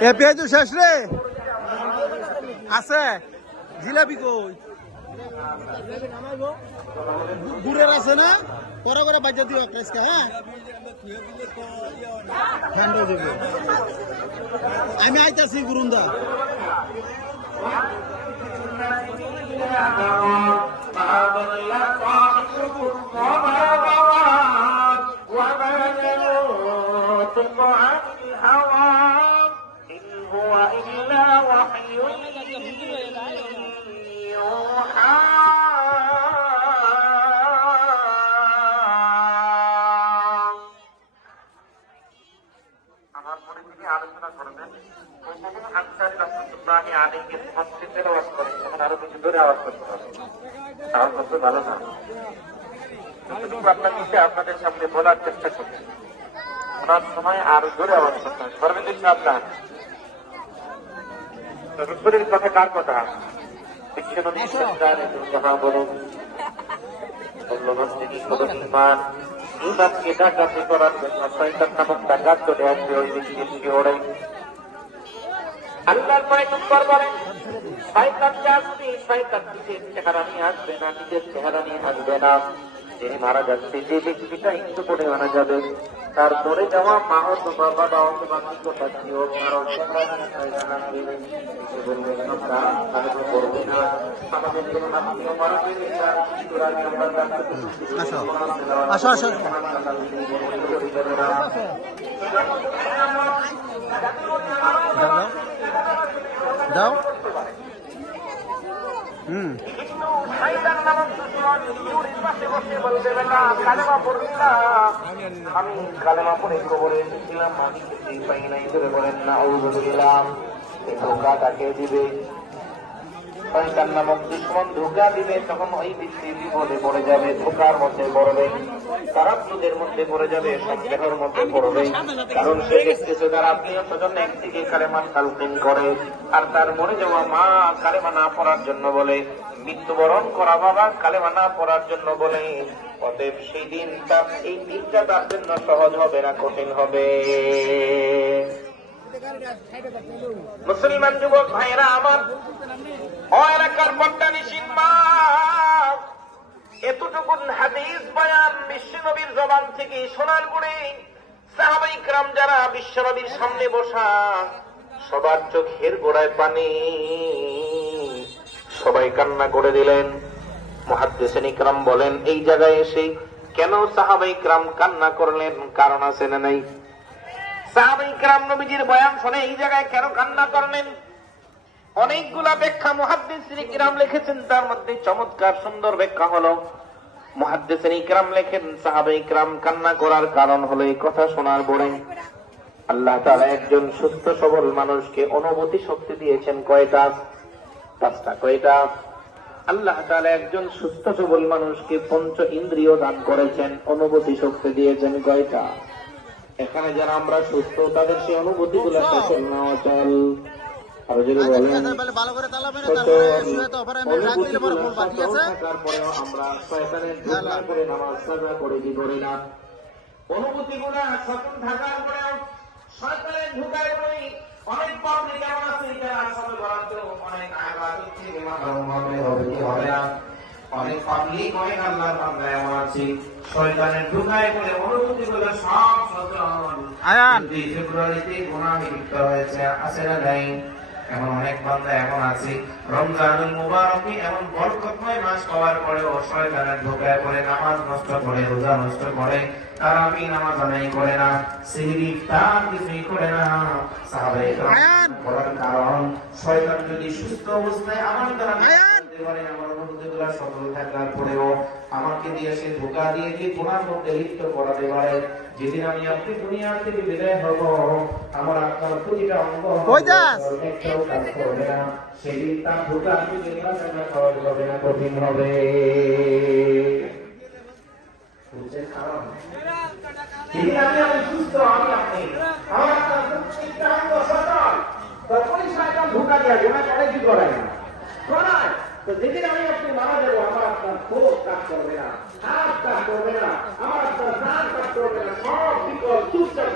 এ পেঁয়াজু শেষ রে আছে জিলাপি কই গু- গুড়ের আছে না পরে করে বাজ্য দিও একটা হ্যাঁ ঠান্ডা দেব আমি আইতাছি গুরুন্দা ما ضل صاحبكم وما غوى وما ينطق عن الهوى আনসারি রহমতুল্লাহি আলাইহি মসজিদ তেলাওয়াত করেন তখন আরও কিছু ধরে আওয়াজ করতে হবে আওয়াজ করতে ভালো না আপনার নিচে আপনাদের সামনে বলার চেষ্টা করছি। ওনার সময় আরও জোরে আওয়াজ করতে কথা কার কথা বলুন নামক ডাকাত চলে আসবে ওই ব্যক্তির শিওরে আল্লাহর পয়গম্বর বলেন শয়তান আসবে শয়তান নিজের চেহারা নিয়ে আসবে না নিজের চেহারা নিয়ে আসবে না। যিনি মারা যাচ্ছে যে ব্যক্তিটা একটু করে মারা যাবে তার মরে যাওয়া মা ও বাবা বা অথবা করবে না আমাদের কোনো আত্মীয় মারা গেলে তার মৃত্যুর আগে আমরা তার আসো আসো আসো যাও হুম। আমি কালেমা পড়ে কবরে এসেছিলাম আমি কিছুই পাই নাই করে বলেন না উজুবিল্লাম এই ধোকা তাকে দিবে? শয়তান নামক দুশ্মন ধোকা দিবে তখন ওই ব্যক্তি বিপদে পড়ে যাবে ধোকার মধ্যে পড়বে তারাপুদের মধ্যে পড়ে যাবে সন্দেহের মধ্যে পড়বে। কারণ সে দেখতেছে তার আত্মীয় স্বজন একদিকে কালেমা তালকিন করে আর তার মরে যাওয়া মা কালেমা না পড়ার জন্য বলে মৃত্যুবরণ করা বাবা কালেমা না পড়ার জন্য বলে। অতএব সেই দিন তার এই দিনটা তার জন্য সহজ হবে না কঠিন হবে। মুসলমান যুবক ভাইরা আমার মা হাদিস বয়ান বিশ্বনবীর জবান থেকে শোনার পরে সাহাবাই ক্রাম যারা বিশ্বনবীর সামনে বসা, সবার চোখের গোড়ায় পানি। সবাই কান্না করে দিলেন। মহাদ্দেশন ইকরাম বলেন, এই জায়গায় এসে কেন সাহাবাই ক্রাম কান্না করলেন? কারণ আছে না নাই? সাহাবাই ক্রাম নবীজির বয়ান শুনে এই জায়গায় কেন কান্না করলেন? অনেকগুলা ব্যাখ্যা মহাদ্দেশিন ইকরাম লিখেছেন, তার মধ্যে চমৎকার সুন্দর ব্যাখ্যা হলো মহাদ্দেশিন ইকরাম লেখেন, সাহাবে ইকরাম কান্না করার কারণ হলো এই কথা শোনার পরে আল্লাহ তারা একজন সুস্থ সবল মানুষকে অনুভূতি শক্তি দিয়েছেন কয়টা? পাঁচটা কয়টা? আল্লাহ তাআলা একজন সুস্থ সবল মানুষকে পঞ্চ ইন্দ্রিয় দান করেছেন, অনুভূতি শক্তি দিয়েছেন কয়টা? এখানে যারা আমরা সুস্থ, তাদের সেই অনুভূতি গুলো নেওয়া চল আর যদি বলেন ভালো করে তালাবেন তারপরে শুয়ে তো ওপরে আমি রাখ দিলে পরে বলবা ঠিক আছে। থাকার আমরা শয়তানের ধোঁকা করে নামাজ সাজা করে কি করি না। অনুভূতি সচেতন থাকার পরেও শয়তানের ঢুকায় পড়ি অনেক পাবলিক এমন আছে যারা সবে বরাদ্দ অনেক আবাদত থেকে হবে হবে কি হবে না। অনেক পাবলিক অনেক আল্লাহর বান্দা এমন আছে শয়তানের ঢুকায় পড়ে অনুভূতি গুলো সব সচল। আয়ান। ফেব্রুয়ারিতে গুনাহে লিপ্ত হয়েছে আছে না নাই? এমন অনেক বান্দা এমন আছে। রমজানুল মুবারকে এমন বরকতময় মাস পাওয়ার পরেও শয়তানের ঢোকায় পড়ে নামাজ নষ্ট করে রোজা নষ্ট করে। নামাজ আদায় করে না সিহরি তার কিছুই করে না। সাহাবায়ে কারণ শয়তান যদি সুস্থ অবস্থায় আমার দ্বারা পারে আমার অনুভূতিগুলা সফল থাকার পরেও আমাকে দিয়ে সে ধোকা দিয়ে কি গুণার মধ্যে লিপ্ত করাতে পারে যেদিন আমি আপনি দুনিয়া থেকে বিদায় হব আমার আত্মার প্রতিটা অঙ্গ একটাও কাজ করবে না। সেদিন তার ধোকা আমি দুনিয়া থেকে সহজ হবে। না তো যেদিন আমি আপনি মারা যাব, আমার আপনার খোঁজ কাজ করবে না। হাত কাজ করবে না। আমার আপনার প্রাণ কাজ করবে না। সব বিকল্প চুপচাপ